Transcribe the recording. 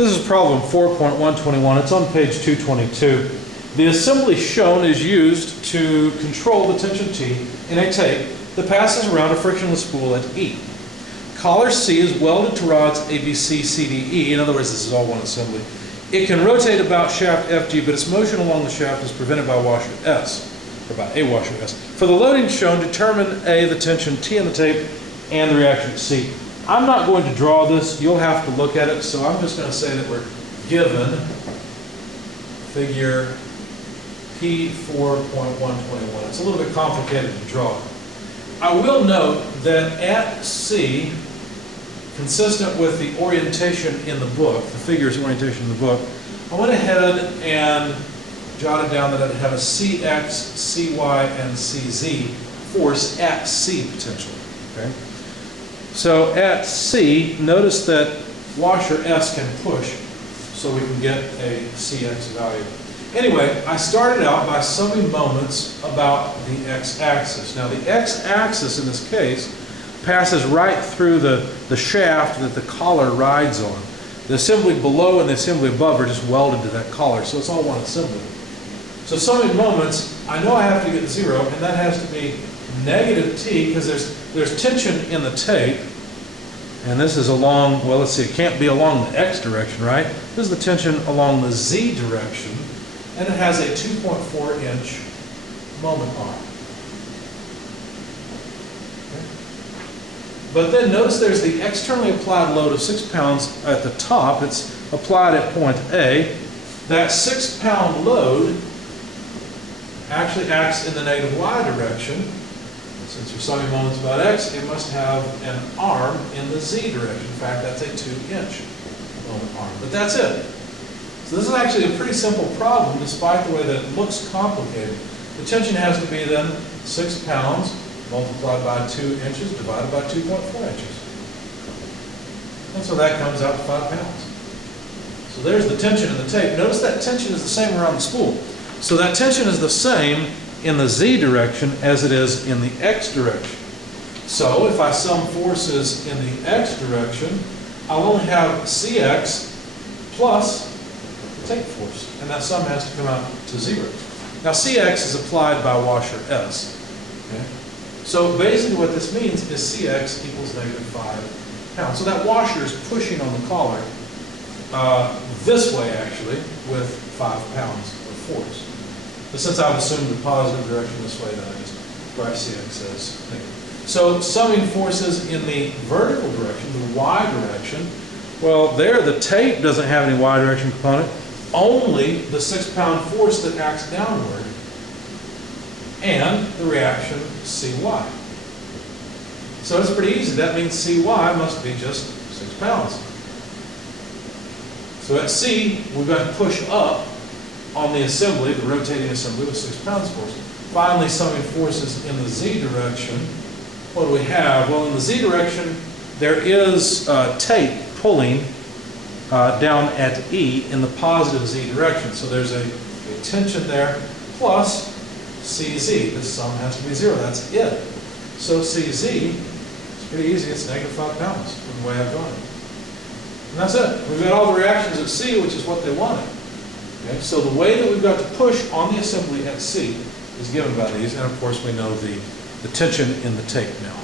This is problem 4.121. It's on page 222. The assembly shown is used to control the tension T in a tape that passes around a frictionless spool at E. Collar C is welded to rods ABC, CD, E. In other words, this is all one assembly. It can rotate about shaft FG, but its motion along the shaft is prevented by washer S, or by a washer S. For the loading shown, determine A, the tension T in the tape, and the reaction C. I'm not going to draw this. You'll have to look at it, so I'm just going to say that we're given figure P4.121. It's a little bit complicated to draw. I will note that at C, consistent with the orientation in the book, the figures orientation in the book, I went ahead and jotted down that I'd have a CX, CY, and CZ force at C potentially. Okay? So at C, notice that washer S can push, so we can get a CX value. Anyway, I started out by summing moments about the x-axis. Now the x-axis in this case passes right through the shaft that the collar rides on. The assembly below and the assembly above are just welded to that collar, so it's all one assembly. So summing moments, I know I have to get 0, and that has to be negative T, because there's tension in the tape, and this is along, well, let's see, it can't be along the X direction, right? This is the tension along the Z direction, and it has a 2.4-inch moment arm. Okay. But then notice there's the externally applied load of 6 pounds at the top. It's applied at point A. That 6-pound load actually acts in the negative Y direction. Since you're summing moments about X, it must have an arm in the Z direction. In fact, that's a 2-inch moment arm. But that's it. So this is actually a pretty simple problem, despite the way that it looks complicated. The tension has to be then 6 pounds multiplied by 2 inches divided by 2.4 inches. And so that comes out to 5 pounds. So there's the tension in the tape. Notice that tension is the same around the spool. So that tension is the same in the Z direction as it is in the X direction. So if I sum forces in the X direction, I'll only have CX plus the tape force, and that sum has to come out to 0. Now CX is applied by washer S. Okay? So basically what this means is CX equals negative 5 pounds. So that washer is pushing on the collar this way actually with 5 pounds of force. But since I've assumed the positive direction this way, then I just write CX as negative. So summing forces in the vertical direction, the Y direction, well, there the tape doesn't have any Y direction component, only the 6-pound force that acts downward, and the reaction CY. So it's pretty easy. That means CY must be just 6 pounds. So at C, we've got to push up on the assembly, the rotating assembly, with 6 pounds force. Finally, summing forces in the Z direction, what do we have? Well, in the Z direction, there is tape pulling down at E in the positive Z direction. So there's a tension there plus CZ. This sum has to be 0. That's it. So CZ, it's pretty easy. It's negative 5 pounds from the way I've drawn it. And that's it. We've got all the reactions at C, which is what they wanted. Okay? So the way that we've got to push on the assembly at C is given by these. And of course, we know the tension in the tape now.